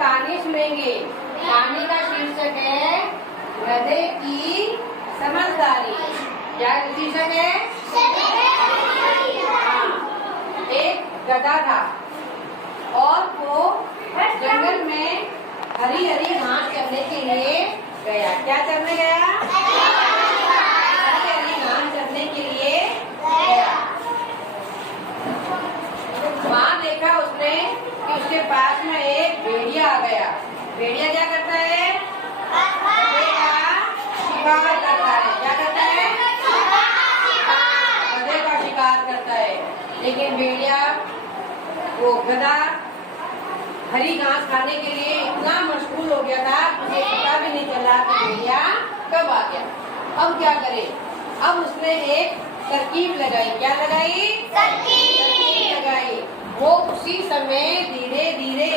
कहानी सुनेंगे। कहानी का शीर्षक है गधे की समझदारी। क्या शीर्षक है? एक गधा था और वो जंगल में हरी हरी घास चरने के लिए गया। क्या चरने गया? हरी हरी घास चरने के लिए गया। वहाँ देखा उसने कि उसके पास में एक भेड़िया आ गया। भेड़िया क्या करता है? गधे का शिकार करता है। क्या करता है? गधे का शिकार करता है। लेकिन भेड़िया वो गधा हरी घास खाने के लिए इतना मशगूल हो गया था, उसे पता भी नहीं चला कि भेड़िया कब आ गया। अब क्या करे? अब उसने एक तरकीब लगाई। क्या लगाई? तरकीब लगाई। वो उसी समय धीरे धीरे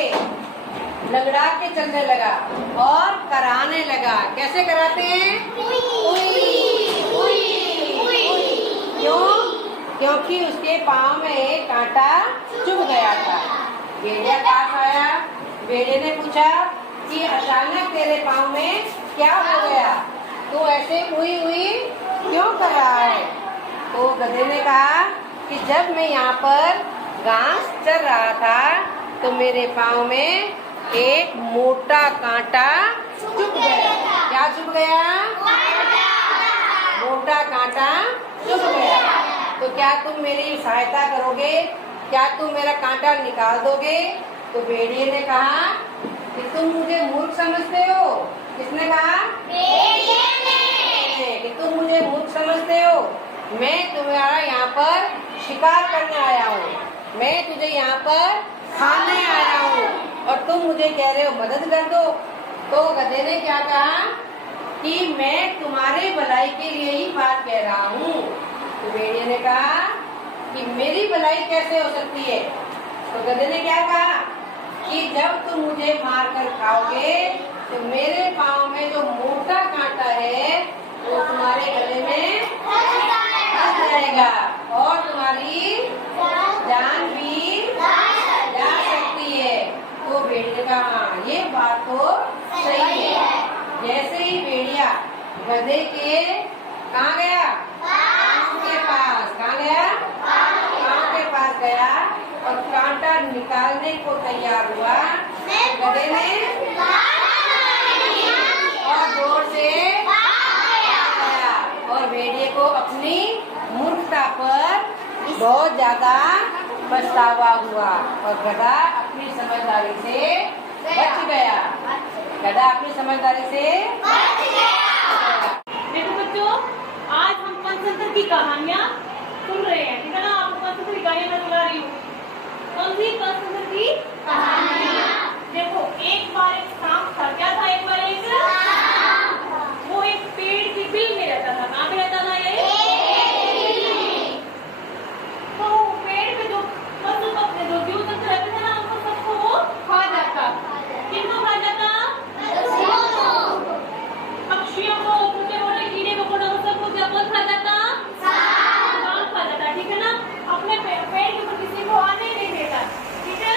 लगड़ा के चलने लगा और कराने लगा। कैसे कराते हैं? क्यों? क्योंकि उसके पाँव में एक कांटा चुभ गया था। भेड़िया पास आया। भेड़िया ने पूछा कि अचानक तेरे पाँव में क्या हो गया? तू ऐसे हुई क्यों कर रहा है? तो गधे ने कहा कि जब मैं यहाँ पर घास चर रहा था तो मेरे पाँव में एक मोटा कांटा चुभ गया। क्या चुभ गया? मोटा कांटा चुभ गया। तो क्या तुम मेरी सहायता करोगे? क्या तुम मेरा कांटा निकाल दोगे? तो भेड़िए ने कहा कि तुम मुझे मूर्ख समझते हो। किसने कहा? भेड़िए ने। कि तुम मुझे मूर्ख समझते हो। मैं तुम्हारा यहाँ पर शिकार करने आया हूँ। मैं तुझे यहाँ पर खाने आया हूँ और तुम मुझे कह रहे हो मदद कर दो। तो गधे ने क्या कहा कि मैं तुम्हारे भलाई के लिए ही बात कह रहा हूँ। तो भेड़िए ने कहा कि मेरी भलाई कैसे हो सकती है? तो गधे ने क्या कहा कि जब तुम मुझे मार कर खाओगे तो मेरे पाँव में जो मोटा कांटा है वो तुम्हारे गले में फंस जाएगा और तुम्हारी जान भी जा सकती है। तो भेड़िए ने कहा हाँ ये बात तो सही है। जैसे ही भेड़िया गधे के कहाँ गया? पाँव के पास। कहाँ गया? पाँव के पास गया और कांटा निकालने को तैयार हुआ। गधे ने और जोर से गया और भेड़िए को अपनी मूर्खता पर बहुत ज्यादा पछतावा हुआ और गधा अपनी समझदारी से बच गया। गधा अपनी समझदारी से बच गया। देखो बच्चों, आज हम पंचतंत्र की कहानियाँ सुन रहे हैं, ठीक है ना? आपको पंचतंत्र की कहानियाँ मैं सुना रही हूँ। कौन सी पंचतंत्र की कहानियाँ? देखो, एक बार एक सांप था। क्या था? एक बार एक सांप। वो एक पेड़ की बिल में रहता था। कहाँ पे रहता था ये? तो पेड़ पे जो पशु पक्षी जो जीव जंतु रहते थे ना, उनको सबको वो खा जाता। किनको खा जाता? पक्षियों को, छोटे मोटे कीड़े मकोड़ों को, सबको कौन खा जाता? सांप खा जाता, ठीक है ना? अपने पेड़ के ऊपर किसी को आने नहीं देता, ठीक है?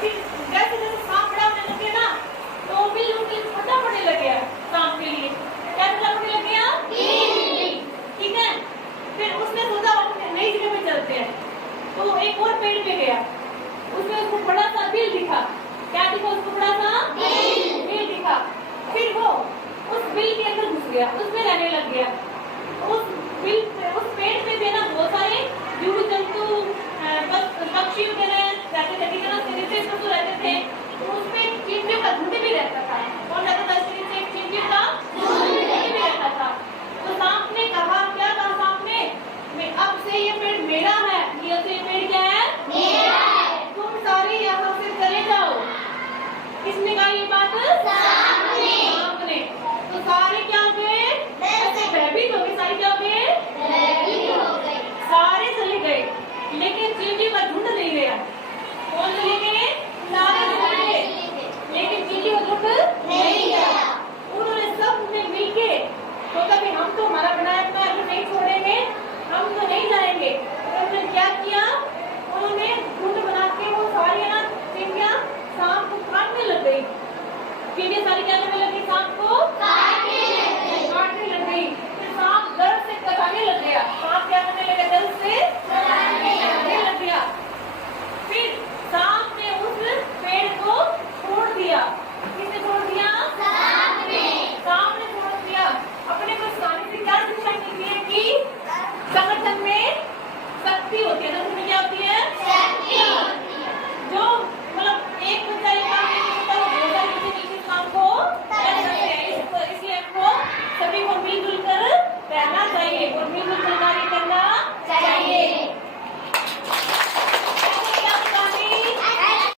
फिर जैसे जैसे सांप बड़ा होने लगे ना, तो बिल उनके छोटा पड़ने लगे सांप के लिए। क्या छोटा पड़ने लग गया? ठीक है? फिर उसने सोचा अपने नई जगह पे चलते हैं। तो एक और पेड़ पे गया। उसमें उसको बड़ा सा बिल दिखा। क्या दिखा उसको? बड़ा सा बिल दिखा। फिर वो उस बिल के अंदर घुस गया, उसमें रहने लग गया। उस पेड़ पे भी ना बहुत सारे जीव जंतु पक्षी वगैरह रहते थे, ठीक है ना? उसके नीचे पशु रहते थे। तो उसमें चींटियों का झुंड भी रहता था। कौन रहता था? इसके नीचे एक चींटियों का झुंड भी रहता था। तो सांप ने कहा, क्या कहा सांप ने? अब से ये पेड़ मेरा है। ये पेड़ क्या है? मेरा है। तुम सारे यहाँ से चले जाओ। किसने कहा ये बात? सांप ने। तो सारे क्या हो गए? भयभीत हो गए। सारे क्या हो गए? सारे चले गए, लेकिन चींटी का झुंड नहीं गया। कौन चले कीड़े सारी क्या करने लगी सांप को काटने लग गई। फिर सांप दर्द से कराने लग गया। सांप क्या करने लगा? दर्द से कराने लग गया। फिर सांप ने उस पेड़ को छोड़ दिया। किसने छोड़ दिया? सांप ने छोड़ दिया। अपने को सामने से क्या शिक्षा मिलती है कि संगठन में शक्ति होती है। संगठन में क्या होती है? जो मतलब एक बच्चा ये काम नहीं करता, वो दो चार बच्चे मिलकर काम को कर सकते हैं। इसलिए हमको सभी को मिलजुल कर रहना चाहिए और मिलजुल कर कार्य